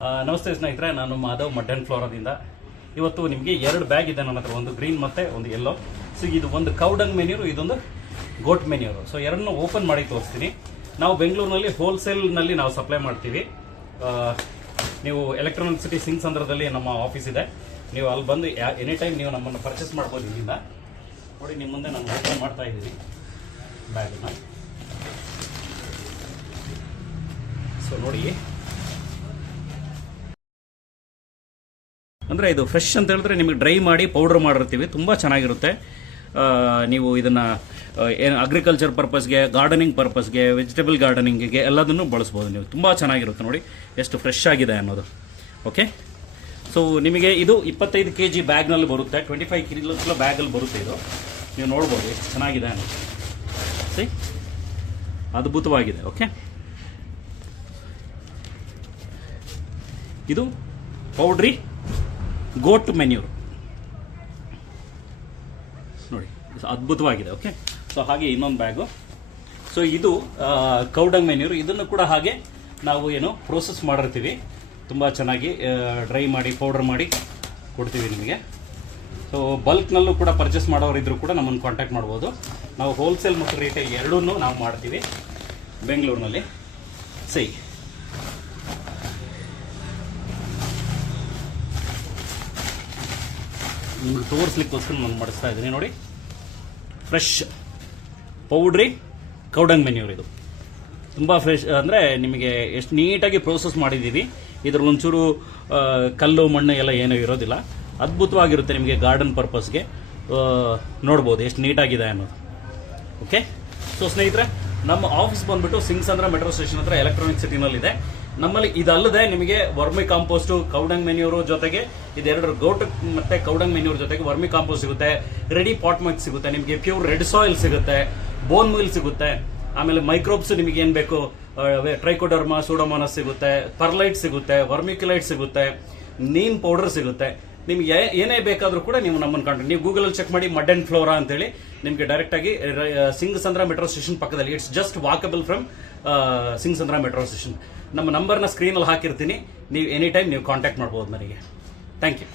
ನಮಸ್ತೆ ಸ್ನೇಹಿತರೆ, ನಾನು ಮಾಧವ್ ಮಡ್ಡನ್ ಫ್ಲೋರಾದಿಂದ. ಇವತ್ತು ನಿಮಗೆ ಎರಡು ಬ್ಯಾಗ್ ಇದೆ ನನ್ನ ಹತ್ರ, ಒಂದು ಗ್ರೀನ್ ಮತ್ತೆ ಒಂದು ಯೆಲ್ಲೋ. ಸೊ ಇದು ಒಂದು ಕೌಡಂಗ್ ಮೆನ್ಯೂರು, ಇದೊಂದು ಗೋಟ್ ಮೆನ್ಯೂರು. ಸೊ ಎರಡನ್ನೂ ಓಪನ್ ಮಾಡಿ ತೋರಿಸ್ತೀನಿ. ನಾವು ಬೆಂಗಳೂರಿನಲ್ಲಿ ಹೋಲ್ಸೇಲ್ನಲ್ಲಿ ನಾವು ಸಪ್ಲೈ ಮಾಡ್ತೀವಿ. ನೀವು ಎಲೆಕ್ಟ್ರಾನಿಕ್ ಸಿಟಿ ಸಿಂಗ್ಸಂದ್ರದಲ್ಲಿ ನಮ್ಮ ಆಫೀಸ್ ಇದೆ. ನೀವು ಅಲ್ಲಿ ಬಂದು ಎನಿ ಟೈಮ್ ನೀವು ನಮ್ಮನ್ನು ಪರ್ಚೇಸ್ ಮಾಡ್ಬೋದು. ಇಲ್ಲಿಂದ ನೋಡಿ, ನಿಮ್ಮ ಮುಂದೆ ನಾನು ಓಪನ್ ಮಾಡ್ತಾ ಇದ್ದೀನಿ ಬ್ಯಾಗನ್ನು. ಸೊ ನೋಡಿ, ಅಂದರೆ ಇದು ಫ್ರೆಶ್ ಅಂತ ಹೇಳಿದ್ರೆ ನಿಮಗೆ ಡ್ರೈ ಮಾಡಿ ಪೌಡರ್ ಮಾಡಿರ್ತೀವಿ, ತುಂಬ ಚೆನ್ನಾಗಿರುತ್ತೆ. ನೀವು ಇದನ್ನು ಏನು ಅಗ್ರಿಕಲ್ಚರ್ ಪರ್ಪಸ್ಗೆ, ಗಾರ್ಡನಿಂಗ್ ಪರ್ಪಸ್ಗೆ, ವೆಜಿಟೇಬಲ್ ಗಾರ್ಡನಿಂಗಿಗೆ ಎಲ್ಲದನ್ನು ಬಳಸ್ಬೋದು ನೀವು. ತುಂಬ ಚೆನ್ನಾಗಿರುತ್ತೆ ನೋಡಿ ಎಷ್ಟು ಫ್ರೆಶ್ ಆಗಿದೆ ಅನ್ನೋದು. ಓಕೆ, ಸೊ ನಿಮಗೆ ಇದು 25 kg ಬ್ಯಾಗ್ನಲ್ಲಿ ಬರುತ್ತೆ, 25 kg ಬ್ಯಾಗಲ್ಲಿ ಬರುತ್ತೆ. ಇದು ನೀವು ನೋಡ್ಬೋದು ಎಷ್ಟು ಚೆನ್ನಾಗಿದೆ ಅನ್ನೋದು. ಸರಿ, ಅದ್ಭುತವಾಗಿದೆ. ಓಕೆ, ಇದು ಪೌಡ್ರಿ ಗೋಟ್ ಮೆನ್ಯೂರ್ ನೋಡಿ, ಅದ್ಭುತವಾಗಿದೆ. ಓಕೆ, ಸೊ ಹಾಗೆ ಇನ್ನೊಂದು ಬ್ಯಾಗು. ಸೊ ಇದು ಕೌಡಂಗ್ ಮೆನ್ಯೂರ್. ಇದನ್ನು ಕೂಡ ಹಾಗೆ ನಾವು ಏನು ಪ್ರೋಸೆಸ್ ಮಾಡಿರ್ತೀವಿ, ತುಂಬ ಚೆನ್ನಾಗಿ ಡ್ರೈ ಮಾಡಿ ಪೌಡರ್ ಮಾಡಿ ಕೊಡ್ತೀವಿ ನಿಮಗೆ. ಸೊ ಬಲ್ಕ್ನಲ್ಲೂ ಕೂಡ ಪರ್ಚೇಸ್ ಮಾಡೋರಿದ್ರು ಕೂಡ ನಮ್ಮನ್ನು ಕಾಂಟ್ಯಾಕ್ಟ್ ಮಾಡ್ಬೋದು. ನಾವು ಹೋಲ್ಸೇಲ್ ಮತ್ತು ರಿಟೇಲ್ ಎರಡೂ ನಾವು ಮಾಡ್ತೀವಿ ಬೆಂಗಳೂರಿನಲ್ಲಿ. ಸರಿ, ನಿಮ್ಗೆ ತೋರಿಸ್ಲಿಕ್ಕೋಸ್ಕರ ನಾನು ಮಾಡಿಸ್ತಾ ಇದ್ದೀನಿ ನೋಡಿ. Fresh powdery ಕೌಡಂಗ್ manure. ಇದು ತುಂಬ ಫ್ರೆಶ್, ಅಂದರೆ ನಿಮಗೆ ಎಷ್ಟು ನೀಟಾಗಿ ಪ್ರೋಸೆಸ್ ಮಾಡಿದ್ದೀವಿ. ಇದರಲ್ಲಿ ಒಂಚೂರು ಕಲ್ಲು ಮಣ್ಣು ಎಲ್ಲ ಏನೂ ಇರೋದಿಲ್ಲ. ಅದ್ಭುತವಾಗಿರುತ್ತೆ ನಿಮಗೆ ಗಾರ್ಡನ್ ಪರ್ಪಸ್ಗೆ. ನೋಡ್ಬೋದು ಎಷ್ಟು ನೀಟಾಗಿದೆ ಅನ್ನೋದು. ಓಕೆ, ಸೊ ಸ್ನೇಹಿತರೆ, ನಮ್ಮ ಆಫೀಸ್ ಬಂದ್ಬಿಟ್ಟು ಸಿಂಗ್ಸಂದ್ರ ಮೆಟ್ರೋ ಸ್ಟೇಷನ್ ಹತ್ರ ಎಲೆಕ್ಟ್ರಾನಿಕ್ ಸಿಟಿನಲ್ಲಿದೆ. ನಮ್ಮಲ್ಲಿ ಇದಲ್ಲದೆ ನಿಮಗೆ ವರ್ಮಿ ಕಾಂಪೋಸ್ಟು, ಕೌಡಂಗ್ ಮೆನ್ಯೂರು ಜೊತೆಗೆ ಇದೆರಡು ಗೋಟ್ ಮತ್ತೆ ಕೌಡಂಗ್ ಮೆನ್ಯೂರ್ ಜೊತೆಗೆ ವರ್ಮಿ ಕಾಂಪೋಸ್ಟ್ ಸಿಗುತ್ತೆ, ರೆಡಿ ಪಾಟ್ ಮಿಕ್ಸ್ ಸಿಗುತ್ತೆ, ನಿಮಗೆ ಪ್ಯೂರ್ ರೆಡ್ ಸಾಯಿಲ್ ಸಿಗುತ್ತೆ, ಬೋನ್ ಮಿಲ್ ಸಿಗುತ್ತೆ, ಆಮೇಲೆ ಮೈಕ್ರೋಬ್ಸ್ ನಿಮಗೆ ಏನು ಬೇಕು, ಟ್ರೈಕೋಡರ್ಮಾ, ಸೂಡೋಮೋನಾಸ್ ಸಿಗುತ್ತೆ, ಪರ್ಲೈಟ್ ಸಿಗುತ್ತೆ, ವರ್ಮಿಕ್ಯುಲೈಟ್ ಸಿಗುತ್ತೆ, ನೀಮ್ ಪೌಡರ್ ಸಿಗುತ್ತೆ. ನಿಮ್ಗೆ ಏನೇ ಬೇಕಾದರೂ ಕೂಡ ನೀವು ನಮ್ಮನ್ನು ಕಾಂಟ್ಯಾಕ್ಟ್, ನೀವು ಗೂಗಲಲ್ಲಿ ಚೆಕ್ ಮಾಡಿ ಮಡ್ಡನ್ ಫ್ಲೋರಾ ಅಂತೇಳಿ ನಿಮಗೆ ಡೈರೆಕ್ಟಾಗಿ ಸಿಂಗ್ಸಂದ್ರ ಮೆಟ್ರೋ ಸ್ಟೇಷನ್ ಪಕ್ಕದಲ್ಲಿ, it's just walkable from Singasandra metro station. ನಮ್ಮ ನಂಬರ್ನ ಸ್ಕ್ರೀನಲ್ಲಿ ಹಾಕಿರ್ತೀನಿ, ನೀವು ಎನಿ ಟೈಮ್ ನೀವು ಕಾಂಟ್ಯಾಕ್ಟ್ ಮಾಡ್ಬೋದು ನನಗೆ. Thank you.